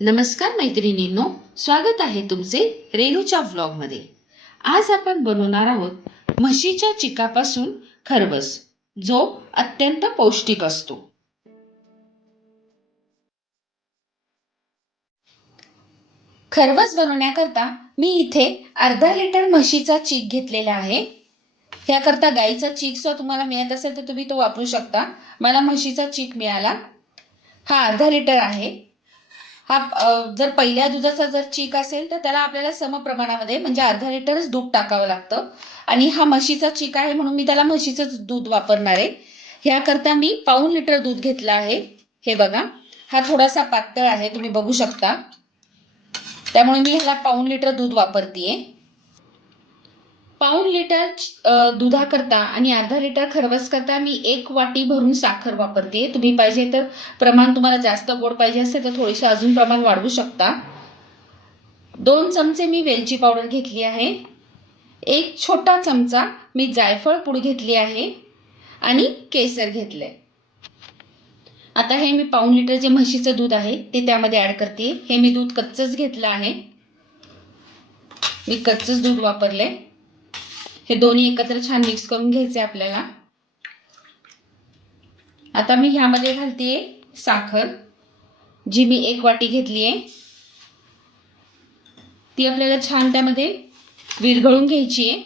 नमस्कार मैत्रिणींनो, स्वागत आहे तुमचे रेणूच्या व्लॉगमध्ये। आज आपण बनवणार आहोत म्हशीच्या चिकापासून खरवस, जो अत्यंत पौष्टिक असतो। खरवस बनवण्याकरता मी इथे अर्धा लिटर म्हशीचा चीक घेतलेला आहे। याकरता गाईचा चीक सुद्धा तुम्हाला मिळत असेल तर तुम्ही तो वापरू शकता। मला म्हशीचा चीक मिळाला। हा अर्धा लिटर आहे। हा जर पहिल्या दुधाचा जर चीक असेल तर त्याला आपल्याला समप्रमाणामध्ये म्हणजे अर्धा लिटरच दूध टाकावं लागतं आणि हा म्हशीचा चीक आहे म्हणून मी त्याला म्हशीचंच दूध वापरणार आहे। याकरता मी पाऊण लिटर दूध घेतलं आहे। हे बघा, हा थोडासा पातळ आहे, तुम्ही बघू शकता, त्यामुळे मी ह्याला पाऊण लिटर दूध वापरतेय। पाऊण लिटर दुधाकरता आणि अर्धा लिटर खरवस करता मी 1 वाटी भरून साखर वापरते। तुम्ही पाहिजे तर प्रमाण तुम्हाला जास्त गोड पाहिजे असेल तर थोडीशी अजून प्रमाण वाढवू शकता। 2 चमचे मी वेलची पावडर घेतली आहे। 1 छोटा चमचा मी जायफळ पूड घेतली आहे आणि केसर घेतले। आता हे मी पाऊण लिटर जे म्हशीचं दूध आहे ते त्यामध्ये ऍड करते। हे मी दूध कच्चच घेतलं आहे, मी कच्चच दूध वापरले। हे दोन्ही एकत्र छान मिक्स करून घ्यायचे आपल्याला। आता मी ह्यामध्ये घालते साखर, जी मी 1 वाटी घेतली आहे। ती आपल्याला छान त्यामध्ये विरघळून घ्यायची आहे।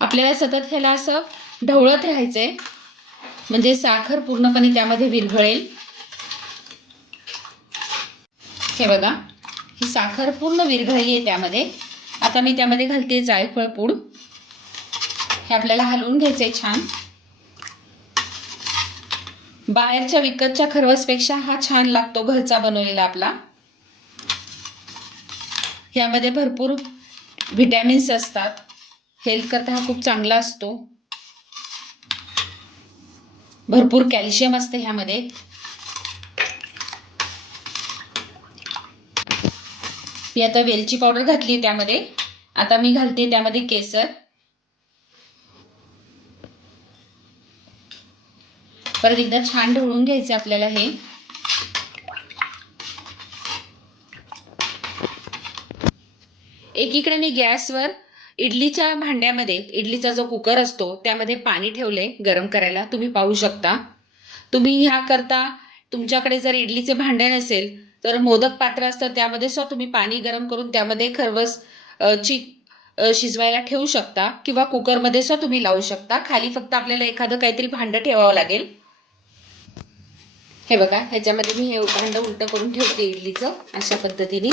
आपल्याला सतत ह्याला असं ढवळत राहायचंय म्हणजे साखर पूर्णपणे त्यामध्ये विरघळेल। हे बघा, ही साखर पूर्ण विरघळली आहे त्यामध्ये। आता मी त्यामध्ये घालते जायफळ पूड। हे आपल्याला हलवून घ्यायचंय छान। बाहेरच्या विकतच्या खरवसपेक्षा हा छान लागतो घरचा बनवलेला आपला। यामध्ये भरपूर व्हिटॅमिन्स असतात, हेल्थ करता हा खूप चांगला असतो। भरपूर कॅल्शियम असते ह्यामध्ये। मी आता वेलची पावडर घातली त्यामध्ये। आता मी घालते त्यामध्ये केसर। परत एकदा छान ढवळून घ्यायचे आपल्याला हे। एकीकडे मी गॅसवर इडलीच्या भांड्यामध्ये, इडलीचा जो कुकर असतो त्यामध्ये पाणी ठेवले गरम करायला, तुम्ही पाहू शकता। तुम्ही ह्या करता तुमच्याकडे जर इडलीचे भांडे नसेल तर मोदक पात्र असतं त्यामध्ये सुद्धा तुम्ही पाणी गरम करून त्यामध्ये खरवस शिजवायला ठेवू शकता किंवा कुकरमध्ये सुद्धा तुम्ही लावू शकता। खाली फक्त आपल्याला एखादं काहीतरी भांडं ठेवावं लागेल। हे बघा, ह्याच्यामध्ये मी हे भांडं उलटं करून ठेवते इडलीचं अशा पद्धतीने।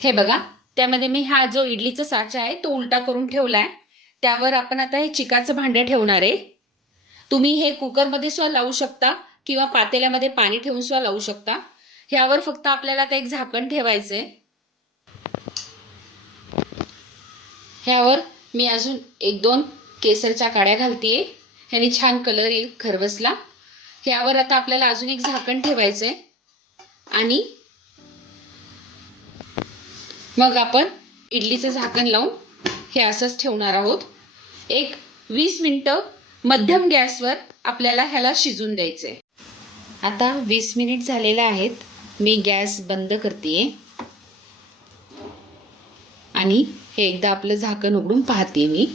हे बघा, त्यामध्ये मी हा जो इडलीचा साचा आहे तो उलटा करून ठेवलाय। त्यावर आपण आता हे चिकाचं भांडं ठेवणार आहे। तुम्ही हे कुकरमध्ये सुद्धा लावू शकता किंवा पातेल्यामध्ये पाणी ठेवून सुद्धा लावू शकता। ह्यावर फक्त आपल्याला आता एक झाकण ठेवायचंय। ह्यावर मी अजून 1-2 केसरच्या काड्या घालतेय, ह्याने छान कलर येईल खरवसला। ह्यावर आता आपल्याला अजून एक झाकण ठेवायचंय आणि मग आपण इडलीचं झाकण लावून हे असंच ठेवणार आहोत। एक 20 मिनिटं मध्यम गॅसवर आपल्याला ह्याला शिजून द्यायचंय। आता 20 मिनिट झालेले आहेत, मी गॅस बंद करतेय आणि हे एकदा आपलं झाकण उघडून पाहते मी।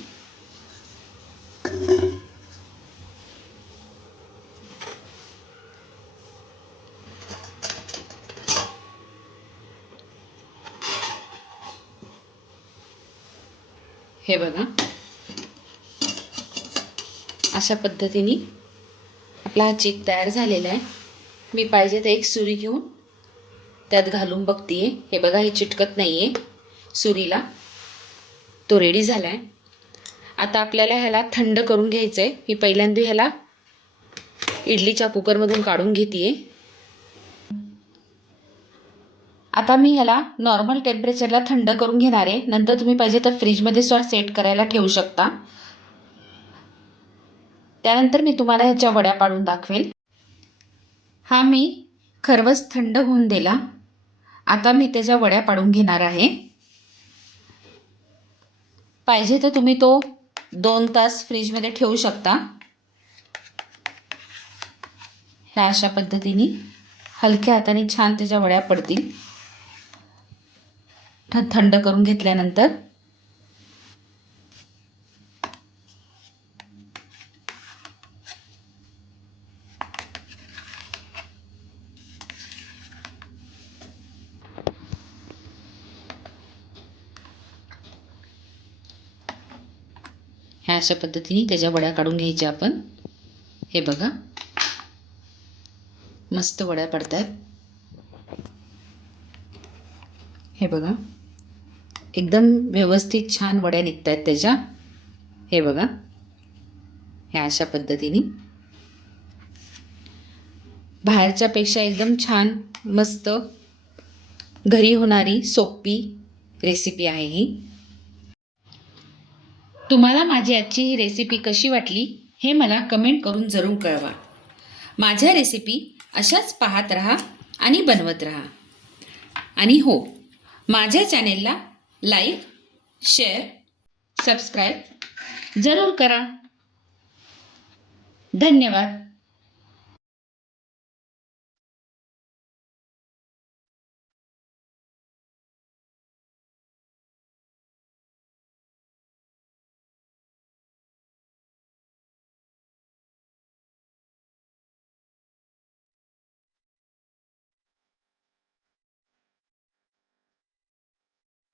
हे बघा, अशा पद्धतीने आपला हा चीक तयार झालेला आहे। मी पाहिजे तर एक सुरी घेऊन त्यात घालून बघतेय। हे बघा, हे चिटकत नाहीये सुरीला, तो रेडी झालाय। आता आपल्याला ह्याला थंड करून घ्यायचंय। मी पहिल्यांदा ह्याला इडलीच्या कुकरमधून काढून घेतेय। आता मी ह्याला नॉर्मल टेम्परेचरला थंड करून घेणार आहे। नंतर तुम्ही पाहिजे तर फ्रीजमध्ये सुद्धा सेट करायला ठेवू शकता। त्यानंतर मी तुम्हाला ह्याच्या वड्या पाडून दाखवेल। हा मी खरवस थंड होऊन दिला, आता मी त्याच्या वड्या पाडून घेणार आहे। पाहिजे तर तुम्ही तो 2 तास फ्रीजमध्ये ठेवू शकता। ह्या अशा पद्धतीने हलक्या हाताने छान त्याच्या वड्या पडतील. थंड करून घेतल्यानंतर ह्या अशा पद्धतीने त्याच्या वड्या काढून घ्यायच्या आपण. हे बघा मस्त वड्या पडतात. हे बघा एकदम व्यवस्थित छान वड्या निघत आहेत त्याच्या. हे बघा ह्या अशा पद्धतीने बाहेरच्या पेक्षा एकदम छान मस्त घरी होणारी सोपी रेसिपी आहे ही. तुम्हाला माझी आजची ही रेसिपी कशी वाटली हे मला कमेंट करून जरूर कळवा. माझ्या रेसिपी अशाच पाहत राहा आणि बनवत राहा. आणि हो, माझ्या चॅनेलला लाईक, शेअर, सबस्क्राईब जरूर करा. धन्यवाद.